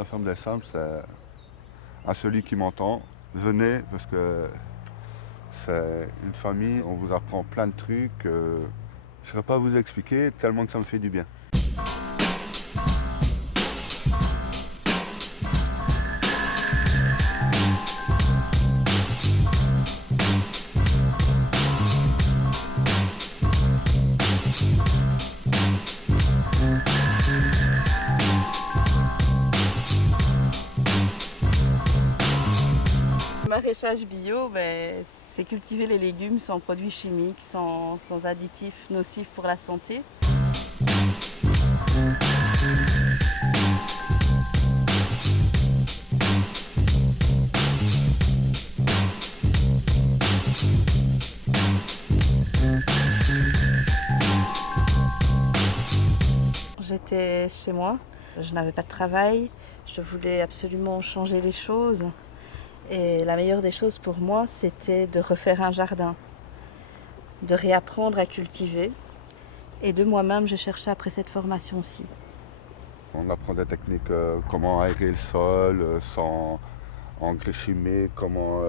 La ferme des Sables, c'est à celui qui m'entend, venez parce que c'est une famille, on vous apprend plein de trucs. Je ne saurais pas vous expliquer tellement que ça me fait du bien. Le maraîchage bio, c'est cultiver les légumes sans produits chimiques, sans additifs nocifs pour la santé. J'étais chez moi, je n'avais pas de travail, je voulais absolument changer les choses. Et la meilleure des choses pour moi, c'était de refaire un jardin, de réapprendre à cultiver. Et de moi-même, je cherchais après cette formation-ci. On apprend des techniques, comment aérer le sol sans engrais chimiques, comment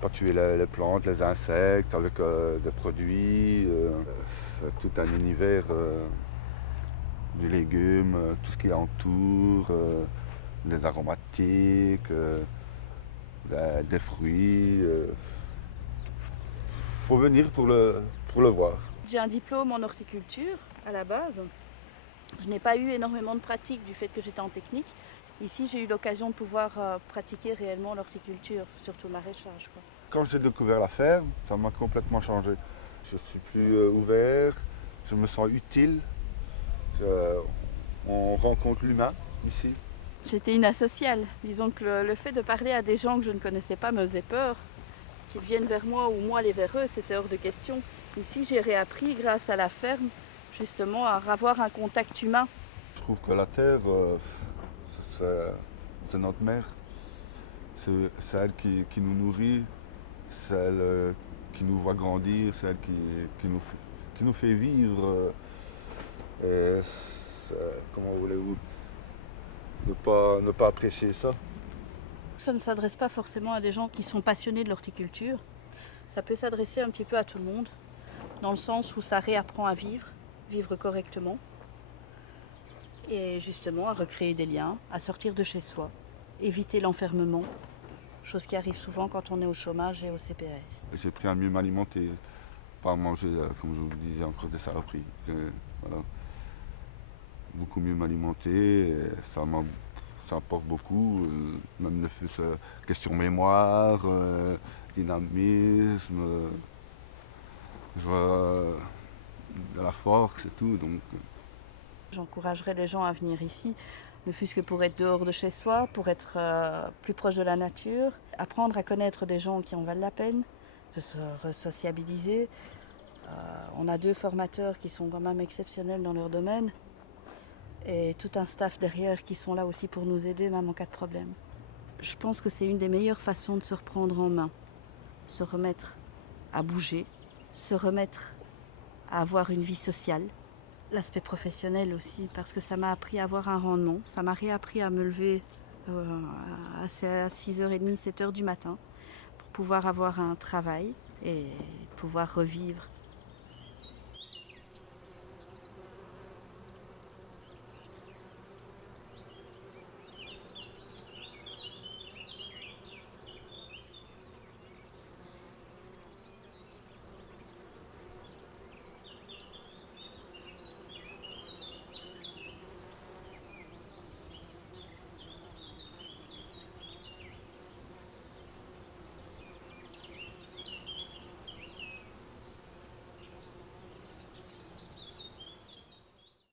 pas tuer les plantes, les insectes avec des produits. C'est tout un univers du légume, tout ce qui entoure, des aromatiques, des fruits. Faut venir pour le voir. J'ai un diplôme en horticulture à la base. Je n'ai pas eu énormément de pratique du fait que j'étais en technique. Ici, j'ai eu l'occasion de pouvoir pratiquer réellement l'horticulture, surtout le maraîchage, quoi. Quand j'ai découvert la ferme, ça m'a complètement changé. Je suis plus ouvert, je me sens utile. On rencontre l'humain ici. J'étais une asociale. Disons que le fait de parler à des gens que je ne connaissais pas me faisait peur. Qu'ils viennent vers moi ou moi aller vers eux, c'était hors de question. Ici, j'ai réappris, grâce à la ferme, justement, à avoir un contact humain. Je trouve que la terre, c'est notre mère. C'est elle qui nous nourrit, c'est elle qui nous voit grandir, c'est elle qui nous fait vivre. Et comment voulez-vous ne pas apprécier ça? Ça ne s'adresse pas forcément à des gens qui sont passionnés de l'horticulture. Ça peut s'adresser un petit peu à tout le monde, dans le sens où ça réapprend à vivre correctement, et justement à recréer des liens, à sortir de chez soi, éviter l'enfermement, chose qui arrive souvent quand on est au chômage et au CPAS. J'ai appris à mieux m'alimenter, pas manger, comme je vous le disais, encore des saloperies. Voilà. Beaucoup mieux m'alimenter, et ça apporte beaucoup, même ne fût-ce question mémoire, dynamisme, je vois de la force et tout. Donc. J'encouragerais les gens à venir ici, ne fût-ce que pour être dehors de chez soi, pour être plus proche de la nature, apprendre à connaître des gens qui en valent la peine, de se resociabiliser. On a 2 formateurs qui sont quand même exceptionnels dans leur domaine et tout un staff derrière qui sont là aussi pour nous aider, même en cas de problème. Je pense que c'est une des meilleures façons de se reprendre en main, se remettre à bouger, se remettre à avoir une vie sociale. L'aspect professionnel aussi, parce que ça m'a appris à avoir un rendement, ça m'a réappris à me lever à 6h30, 7h du matin pour pouvoir avoir un travail et pouvoir revivre